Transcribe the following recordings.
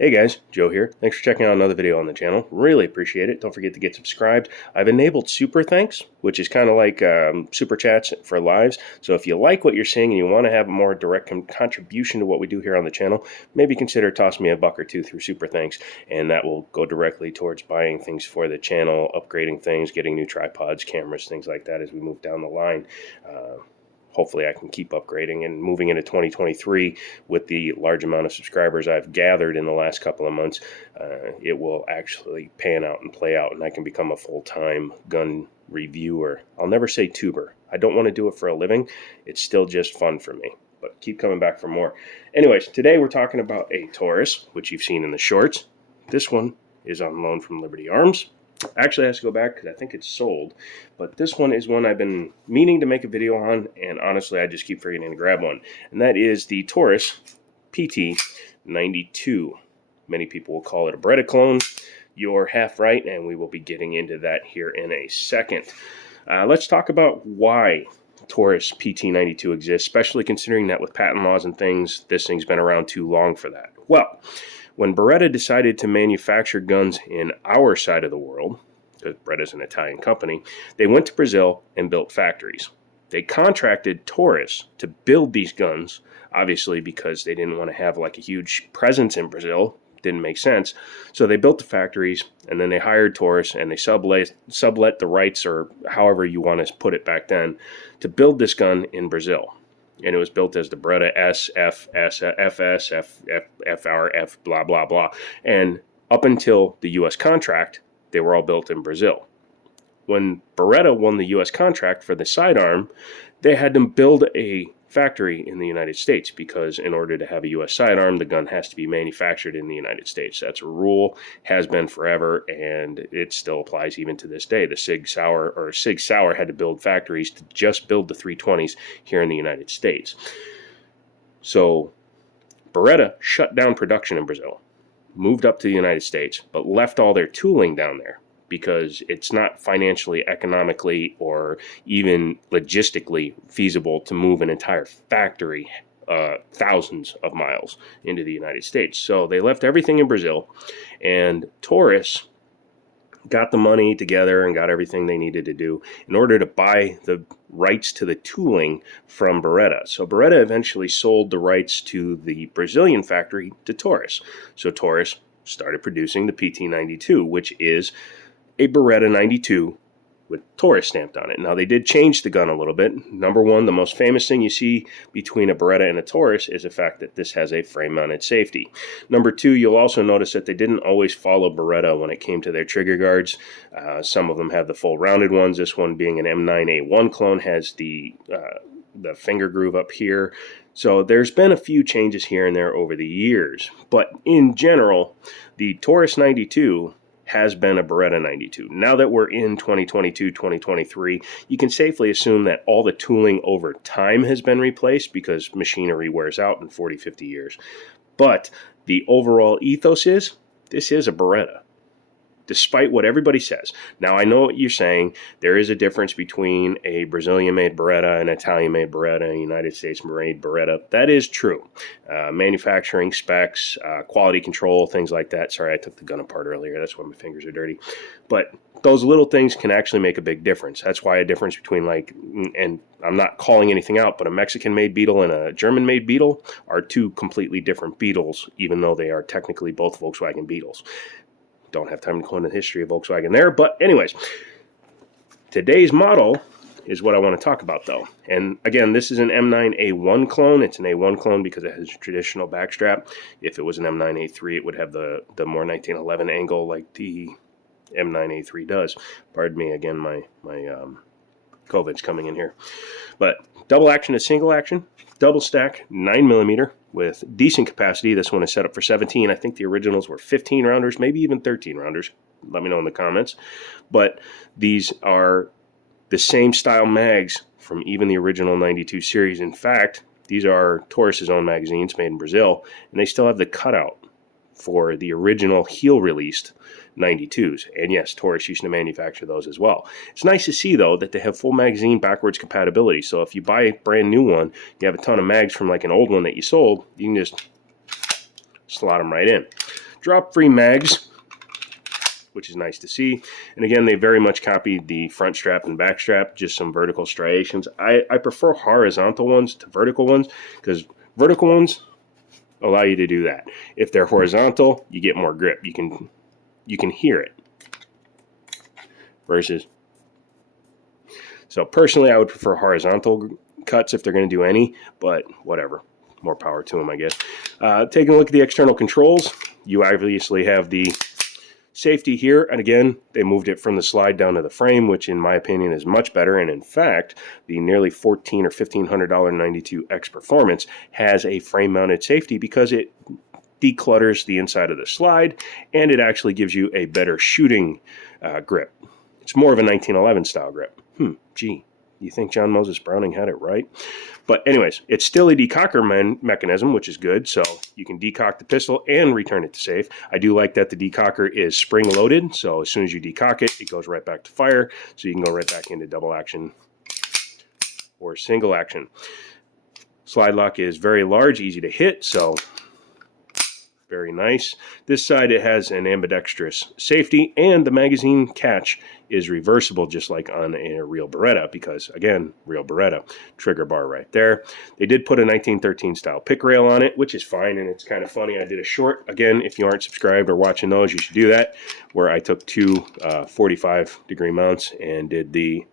Hey guys, Joe here. Thanks for checking out another video on the channel. Really appreciate it. Don't forget to get subscribed. I've enabled super thanks, which is kind of like super chats for lives. So if you like what you're seeing and you want to have a more direct contribution to what we do here on the channel, maybe consider tossing me a buck or two through super thanks, and that will go directly towards buying things for the channel, upgrading things, getting new tripods, cameras, things like that as we move down the line. Hopefully I can keep upgrading and moving into 2023 with the large amount of subscribers I've gathered in the last couple of months. It will actually pan out and play out, and I can become a full-time gun reviewer. I'll never say tuber. I don't want to do it for a living. It's still just fun for me, but keep coming back for more. Anyways, today we're talking about a Taurus, which you've seen in the shorts. This one is on loan from Liberty Arms. Actually, I have to go back because I think it's sold, but this one is one I've been meaning to make a video on, and honestly I just keep forgetting to grab one, and that is the Taurus PT92. Many people will call it a Beretta clone. You're half right, and we will be getting into that here in a second. Let's talk about why Taurus PT92 exists, especially considering that with patent laws and things, this thing's been around too long for that. Well, when Beretta decided to manufacture guns in our side of the world, because Beretta's an Italian company, they went to Brazil and built factories. They contracted Taurus to build these guns, obviously because they didn't want to have like a huge presence in Brazil. Didn't make sense. So they built the factories, and then they hired Taurus, and they sublet the rights, or however you want to put it back then, to build this gun in Brazil. And it was built as the Beretta S, F, S, FS, FR, F, blah, blah, blah. And up until the U.S. contract, they were all built in Brazil. When Beretta won the U.S. contract for the sidearm, they had to build a factory in the United States, because in order to have a U.S. sidearm, the gun has to be manufactured in the United States. That's a rule, has been forever, and it still applies even to this day. The Sig Sauer had to build factories to just build the 320s here in the United States. So Beretta shut down production in Brazil, moved up to the United States, but left all their tooling down there, because it's not financially, economically, or even logistically feasible to move an entire factory thousands of miles into the United States. So they left everything in Brazil, and Taurus got the money together and got everything they needed to do in order to buy the rights to the tooling from Beretta. So Beretta eventually sold the rights to the Brazilian factory to Taurus. So Taurus started producing the PT92, which is a Beretta 92 with Taurus stamped on it. Now, they did change the gun a little bit. Number one, the most famous thing you see between a Beretta and a Taurus is the fact that this has a frame-mounted safety. Number two, you'll also notice that they didn't always follow Beretta when it came to their trigger guards. Some of them have the full rounded ones. This one, being an M9A1 clone, has the finger groove up here. So there's been a few changes here and there over the years. But in general, the Taurus 92 has been a Beretta 92. Now that we're in 2022, 2023, you can safely assume that all the tooling over time has been replaced, because machinery wears out in 40, 50 years. But the overall ethos is, this is a Beretta, despite what everybody says. Now, I know what you're saying. There is a difference between a Brazilian-made Beretta, an Italian-made Beretta, a United States-made Beretta. That is true. Manufacturing specs, quality control, things like that. Sorry, I took the gun apart earlier. That's why my fingers are dirty. But those little things can actually make a big difference. That's why a difference between, like, and I'm not calling anything out, but a Mexican-made Beetle and a German-made Beetle are two completely different Beetles, even though they are technically both Volkswagen Beetles. Don't have time to go into the history of Volkswagen there. But anyways, today's model is what I want to talk about, though. And again, this is an M9A1 clone. It's an A1 clone because it has a traditional backstrap. If it was an M9A3, it would have the more 1911 angle like the M9A3 does. Pardon me, again, my COVID's coming in here. But double action to single action, double stack, 9mm with decent capacity. This one is set up for 17. I think the originals were 15 rounders, maybe even 13 rounders. Let me know in the comments. But these are the same style mags from even the original 92 series. In fact, these are Taurus's own magazines made in Brazil, and they still have the cutout for the original heel-released 92s. And yes, Taurus used to manufacture those as well. It's nice to see, though, that they have full magazine backwards compatibility. So if you buy a brand new one, you have a ton of mags from like an old one that you sold, you can just slot them right in. Drop-free mags, which is nice to see. And again, they very much copied the front strap and back strap, just some vertical striations. I prefer horizontal ones to vertical ones, because vertical ones allow you to do that. If they're horizontal, you get more grip. You can hear it. Versus, so personally, I would prefer horizontal cuts if they're going to do any, but whatever. More power to them, I guess. Taking a look at the external controls, you obviously have the safety here, and again, they moved it from the slide down to the frame, which in my opinion is much better. And in fact, the nearly $1,400 or $1,500 92X Performance has a frame-mounted safety because it declutters the inside of the slide, and it actually gives you a better shooting grip. It's more of a 1911 style grip. Gee, you think John Moses Browning had it right? But anyways, it's still a decocker mechanism, which is good. So you can decock the pistol and return it to safe. I do like that the decocker is spring-loaded. So as soon as you decock it, it goes right back to fire. So you can go right back into double action or single action. Slide lock is very large, easy to hit. So very nice. This side, it has an ambidextrous safety, and the magazine catch is reversible, just like on a real Beretta, because again, real Beretta, trigger bar right there. They did put a 1913 style pick rail on it, which is fine, and it's kind of funny. I did a short, again, if you aren't subscribed or watching those, you should do that, where I took two 45-degree mounts and did the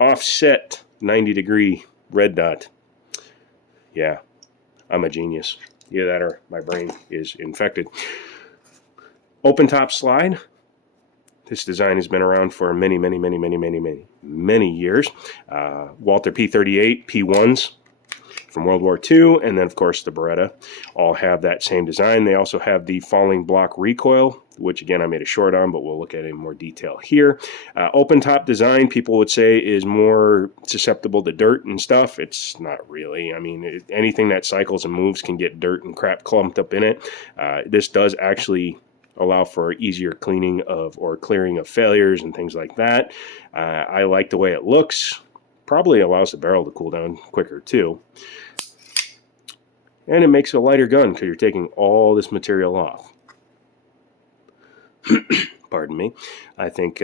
offset 90-degree red dot. Yeah, I'm a genius. Either that or my brain is infected. Open top slide. This design has been around for many years. Walther P38 P1s from World War II, and then of course the Beretta all have that same design. They also have the falling block recoil, which again I made a short on, but we'll look at it in more detail here. Open top design, people would say, is more susceptible to dirt and stuff. It's not really. I mean, anything that cycles and moves can get dirt and crap clumped up in it. This does actually allow for easier cleaning of or clearing of failures and things like that. I like the way it looks. Probably allows the barrel to cool down quicker too. And it makes a lighter gun because you're taking all this material off. Pardon me. I think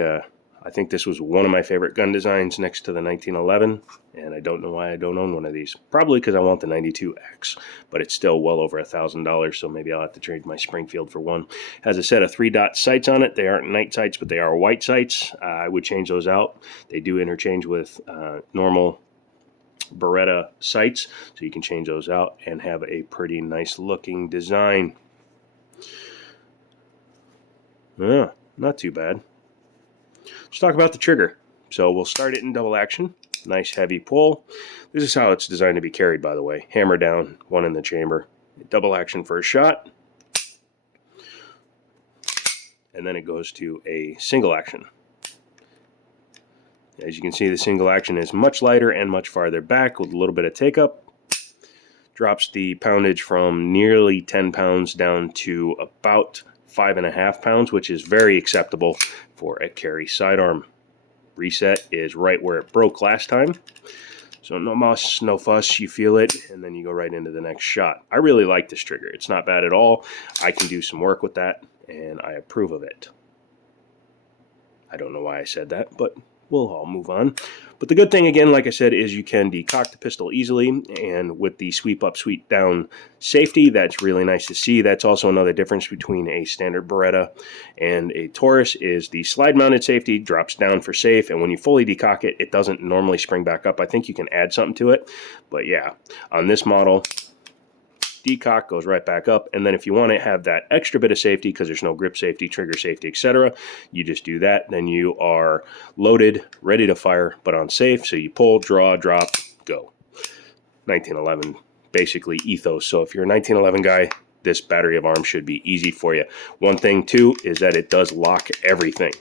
this was one of my favorite gun designs next to the 1911, and I don't know why I don't own one of these. Probably because I want the 92X, but it's still well over $1,000, so maybe I'll have to trade my Springfield for one. Has a set of 3-dot sights on it. They aren't night sights, but they are white sights. I would change those out. They do interchange with normal Beretta sights, so you can change those out and have a pretty nice looking design. Yeah, not too bad. Let's talk about the trigger. So we'll start it in double action. Nice heavy pull. This is how it's designed to be carried, by the way. Hammer down, one in the chamber. Double action for a shot. And then it goes to a single action. As you can see, the single action is much lighter and much farther back with a little bit of take up. Drops the poundage from nearly 10 pounds down to about 5.5 pounds, which is very acceptable for a carry sidearm. Reset is right where it broke last time. So no muss, no fuss, you feel it, and then you go right into the next shot. I really like this trigger. It's not bad at all. I can do some work with that, and I approve of it. I don't know why I said that, but we'll all move on. But the good thing, again, like I said, is you can decock the pistol easily, and with the sweep up, sweep down safety, that's really nice to see. That's also another difference between a standard Beretta and a Taurus, is the slide-mounted safety drops down for safe, and when you fully decock it, it doesn't normally spring back up. I think you can add something to it, but yeah, on this model, decock goes right back up, and then if you want to have that extra bit of safety because there's no grip safety, trigger safety, etc., you just do that. Then you are loaded, ready to fire, but on safe. So you pull, draw, drop, go. 1911 basically ethos. So if you're a 1911 guy, this battery of arms should be easy for you. One thing too is that it does lock everything.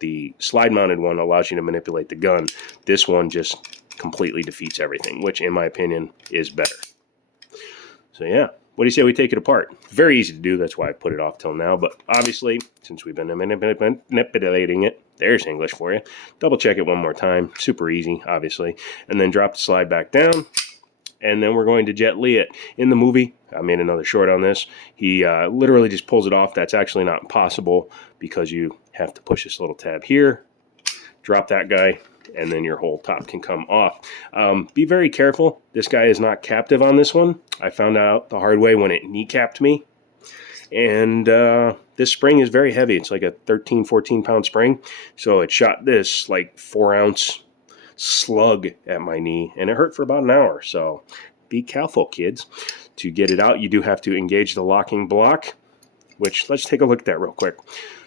The slide mounted one allows you to manipulate the gun. This one just completely defeats everything, which in my opinion is better. So yeah, what do you say we take it apart? Very easy to do, that's why I put it off till now, but obviously, since we've been manipulating it, there's English for you, double check it one more time, super easy, obviously, and then drop the slide back down, and then we're going to Jet Li it. In the movie, I made another short on this, he literally just pulls it off. That's actually not possible because you have to push this little tab here, drop that guy, and then your whole top can come off. Be very careful. This guy is not captive on this one. I found out the hard way when it kneecapped me. And this spring is very heavy. It's like a 13, 14 pound spring. So it shot this like 4-ounce slug at my knee, and it hurt for about an hour. So be careful, kids. To get it out, you do have to engage the locking block, which let's take a look at that real quick.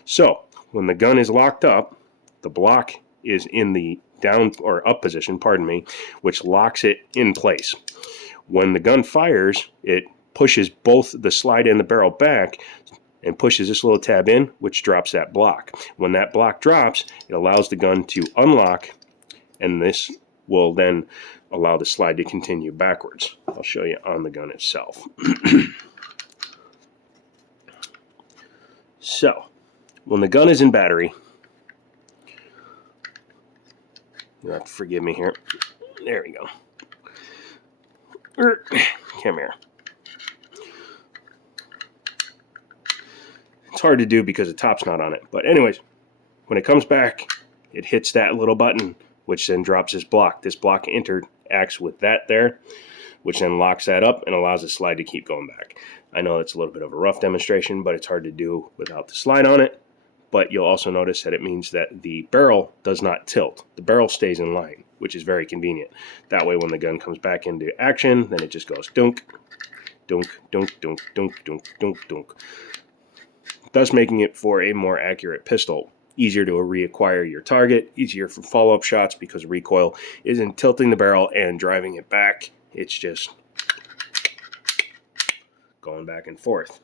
So when the gun is locked up, the block is in the down or up position, pardon me, which locks it in place. When the gun fires, it pushes both the slide and the barrel back and pushes this little tab in, which drops that block. When that block drops, it allows the gun to unlock, and this will then allow the slide to continue backwards. I'll show you on the gun itself. So, when the gun is in battery, you'll have to forgive me here. There we go. Come here. It's hard to do because the top's not on it. But anyways, when it comes back, it hits that little button, which then drops this block. This block interacts with that there, which then locks that up and allows the slide to keep going back. I know it's a little bit of a rough demonstration, but it's hard to do without the slide on it. But you'll also notice that it means that the barrel does not tilt. The barrel stays in line, which is very convenient. That way when the gun comes back into action, then it just goes dunk, dunk, dunk, dunk, dunk, dunk, dunk, dunk. Thus making it for a more accurate pistol. Easier to reacquire your target, easier for follow-up shots because recoil isn't tilting the barrel and driving it back. It's just going back and forth.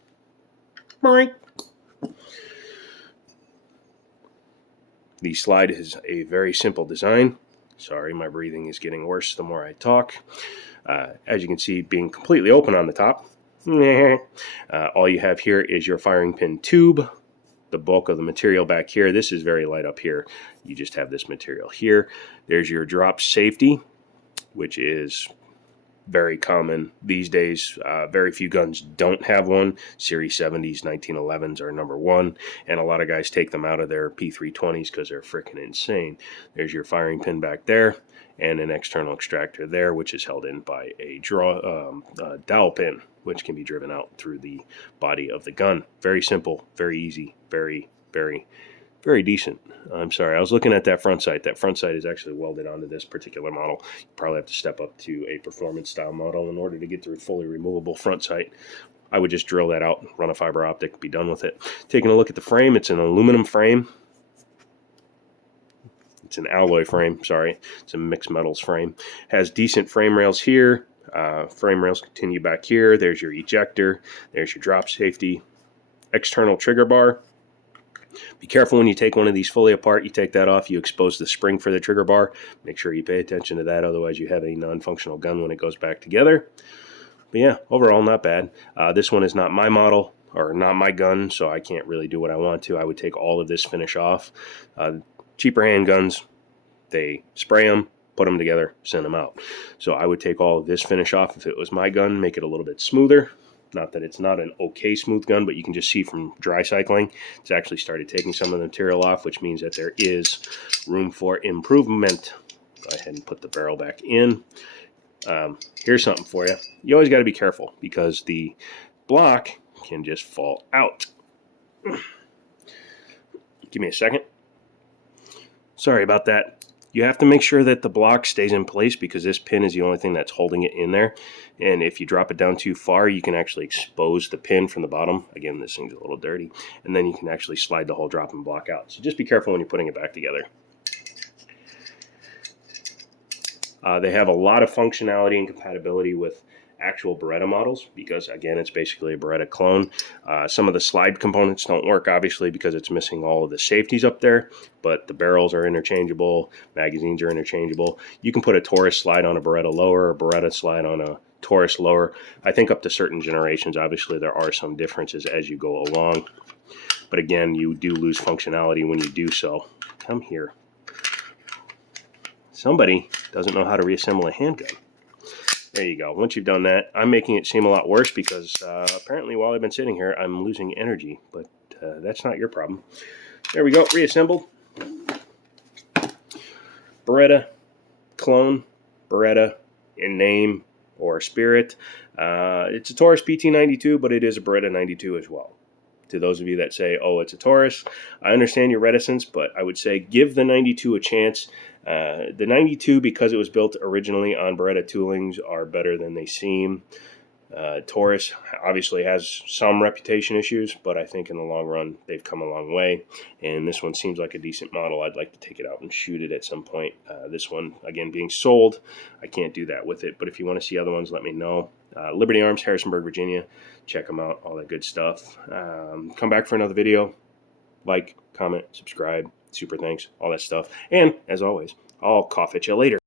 The slide is a very simple design. Sorry, my breathing is getting worse the more I talk. As you can see, being completely open on the top. All you have here is your firing pin tube. The bulk of the material back here. This is very light up here. You just have this material here. There's your drop safety, which is very common these days. Very few guns don't have one. Series 70s, 1911s are number one, and a lot of guys take them out of their P320s because they're freaking insane. There's your firing pin back there, and an external extractor there, which is held in by a dowel pin, which can be driven out through the body of the gun. Very simple, very easy, very, very, very decent. I'm sorry, I was looking at that front sight. That front sight is actually welded onto this particular model. You probably have to step up to a performance style model in order to get the fully removable front sight. I would just drill that out, run a fiber optic, be done with it. Taking a look at the frame, it's an aluminum frame. It's an alloy frame, sorry. It's a mixed metals frame. Has decent frame rails here. Frame rails continue back here. There's your ejector. There's your drop safety. External trigger bar. Be careful when you take one of these fully apart. You take that off, you expose the spring for the trigger bar. Make sure you pay attention to that, otherwise you have a non-functional gun when it goes back together. But yeah, overall not bad. This one is not my model, or not my gun, so I can't really do what I want to. I would take all of this finish off. Cheaper handguns, they spray them, put them together, send them out. So I would take all of this finish off if it was my gun, make it a little bit smoother. Not that it's not an okay smooth gun, but you can just see from dry cycling, it's actually started taking some of the material off, which means that there is room for improvement. Go ahead and put the barrel back in. Here's something for you. You always got to be careful because the block can just fall out. Give me a second. Sorry about that. You have to make sure that the block stays in place because this pin is the only thing that's holding it in there. And if you drop it down too far, you can actually expose the pin from the bottom. Again, this thing's a little dirty. And then you can actually slide the whole drop and block out. So just be careful when you're putting it back together. They have a lot of functionality and compatibility with actual Beretta models because, again, it's basically a Beretta clone. Some of the slide components don't work, obviously, because it's missing all of the safeties up there, but the barrels are interchangeable, magazines are interchangeable. You can put a Taurus slide on a Beretta lower, a Beretta slide on a Taurus lower. I think up to certain generations, obviously, there are some differences as you go along, but again, you do lose functionality when you do so. Come here. Somebody doesn't know how to reassemble a handgun. There you go. Once you've done that, I'm making it seem a lot worse because apparently while I've been sitting here, I'm losing energy, but that's not your problem. There we go, reassembled. Beretta clone, Beretta in name or spirit. It's a Taurus PT92, but it is a Beretta 92 as well. To those of you that say, oh, it's a Taurus, I understand your reticence, but I would say give the 92 a chance. The 92, because it was built originally on Beretta toolings, are better than they seem. Taurus obviously has some reputation issues, but I think in the long run they've come a long way, and this one seems like a decent model. I'd like to take it out and shoot it at some point. This one, again, being sold, I can't do that with it, but if you want to see other ones, let me know. Liberty Arms, Harrisonburg, Virginia. Check them out, all that good stuff. Come back for another video. Like, comment, subscribe, super thanks, all that stuff. And, as always, I'll cough at you later.